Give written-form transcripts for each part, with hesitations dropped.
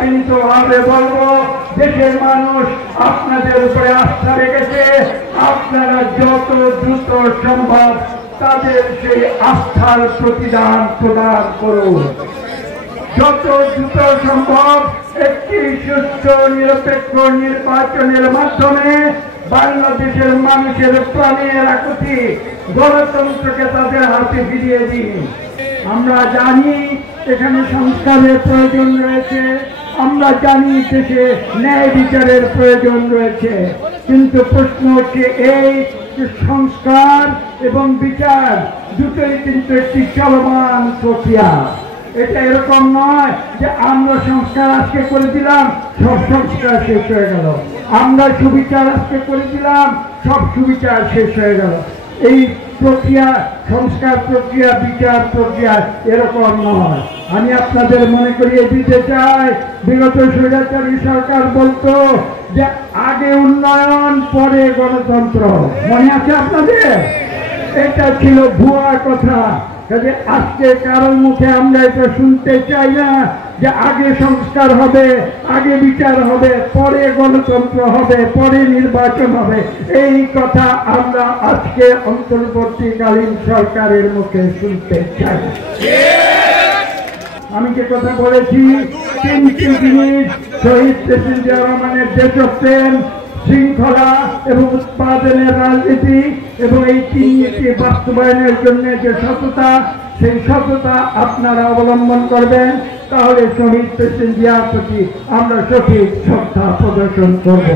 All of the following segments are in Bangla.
বিনীতভাবে বলবো, দেশের মানুষ আপনাদের উপরে আস্থা রেখেছে। আপনারা যত দ্রুত সম্ভব তাদের সেই আস্থার প্রদান করুন। যত দ্রুত সম্ভব একটি সুষ্ঠ নিরপেক্ষ নির্বাচনের মাধ্যমে বাংলাদেশের মানুষের প্রাণের আকুতি গণতন্ত্রকে তাদের হাতে ফিরিয়ে দিন। আমরা জানি এখানে সংস্কারের প্রয়োজন রয়েছে, আমরা জানি দেশে ন্যায় বিচারের প্রয়োজন রয়েছে, কিন্তু প্রশ্ন হচ্ছে এই যে সংস্কার এবং বিচার দুটোই কিন্তু একটি চলমান প্রক্রিয়া। এটা এরকম নয় যে আমরা সংস্কার আজকে করে দিলাম সব সংস্কার শেষ হয়ে গেল, আমরা সুবিচার আজকে করে দিলাম সব সুবিচার শেষ হয়ে গেল। এই প্রক্রিয়া, সংস্কার প্রক্রিয়া, বিচার প্রক্রিয়া এরকম নয়। আমি আপনাদের মনে করিয়ে দিতে চাই, বিগত স্বৈরাচারী সরকার বলতো যে আগে উন্নয়ন পরে গণতন্ত্র। মনে আছে আপনাদের? এটা ছিল ভুয়া কথা। আজকে কারোর মুখে আমরা এটা শুনতে চাই না যে আগে সংস্কার হবে, আগে বিচার হবে, পরে গণতন্ত্র হবে, পরে নির্বাচন হবে। এই কথা আমরা আজকে অন্তর্বর্তীকালীন সরকারের মুখে শুনতে চাই। আমি যে কথা বলেছি, 3টি জিনিস শহীদ প্রেসিডেন্ট জিয়া রহমানের দেশপ্রেম, শৃঙ্খলা এবং উৎপাদনের রাজনীতি এবং এই 3 নীতি বাস্তবায়নের জন্য যে সততা, সেই সততা আপনারা অবলম্বন করবেন, তাহলে শহীদ প্রেসিডেন্ট জিয়ার প্রতি আমরা সঠিক শ্রদ্ধা প্রদর্শন করব।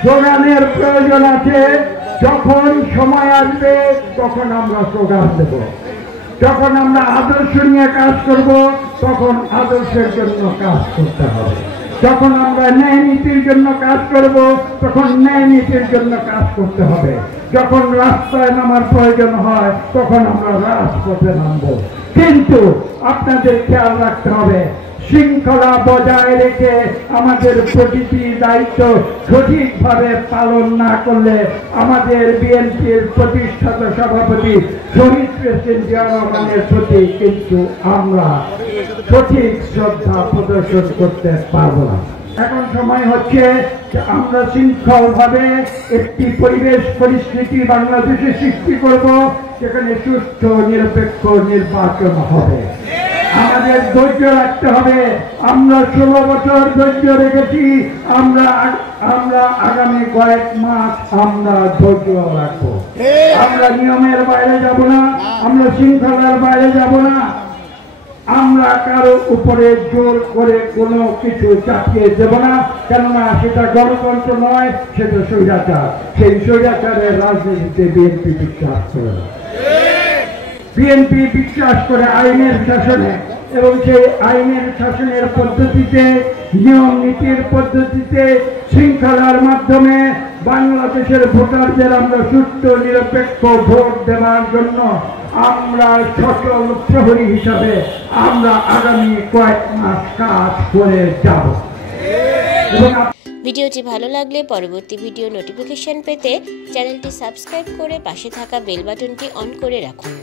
স্লোগানের প্রয়োজন আছে, যখন সময় আসবে তখন আমরা স্লোগান দেব। যখন আমরা আদর্শ নিয়ে কাজ করব তখন আদর্শের জন্য কাজ করতে হবে। যখন আমরা ন্যায় নীতির জন্য কাজ করব তখন ন্যায় নীতির জন্য কাজ করতে হবে। যখন রাস্তায় নামার প্রয়োজন হয় তখন আমরা রাজপথে নামব। কিন্তু আপনাদের খেয়াল রাখতে হবে, শৃঙ্খলা বজায় রেখে আমাদের প্রতিটি দায়িত্ব সঠিকভাবে পালন না করলে আমাদের বিএনপির প্রতিষ্ঠাতা সভাপতি শহীদ প্রেসিডেন্ট জিয়া রহমানের প্রতি কিন্তু আমরা সঠিক শ্রদ্ধা প্রদর্শন করতে পারব না। এখন সময় হচ্ছে যে আমরা শৃঙ্খলভাবে একটি পরিবেশ পরিস্থিতি বাংলাদেশে সৃষ্টি করব, সেখানে সুষ্ঠু নিরপেক্ষ নির্বাচন হবে। আমাদের ধৈর্য রাখতে হবে। আমরা 16 বছর ধৈর্য রেখেছি, আমরা আগামী কয়েক মাস আমরা ধৈর্য রাখবো। আমরা নিয়মের বাইরে যাব না, আমরা শৃঙ্খলার বাইরে যাব না, আমরা কারো উপরে জোর করে কোনো কিছু চাপিয়ে দেব না। কেননা সেটা গণতন্ত্র নয়, সেটা স্বৈরাচার। সেই স্বৈরাচারের রাজনীতিতে বিএনপি বিশ্বাস করে না। বিএনপি বিশ্বাস করে আইনের শাসনে, এবং সেই আইনের শাসনের পদ্ধতিতে, নিয়ম নীতির পদ্ধতিতে, শৃঙ্খলার মাধ্যমে বাংলাদেশের ভোটারদের আমরা সুষ্ঠু নিরপেক্ষ ভোট দেওয়ার জন্য আমরা সচল প্রহরী হিসাবে আমরা আগামী কয়েক মাস কাজ করে যাব। ভিডিওটি ভালো লাগলে পরবর্তী ভিডিও নোটিফিকেশন পেতে চ্যানেলটি সাবস্ক্রাইব করে পাশে থাকা বেল বাটনটি অন করে রাখুন।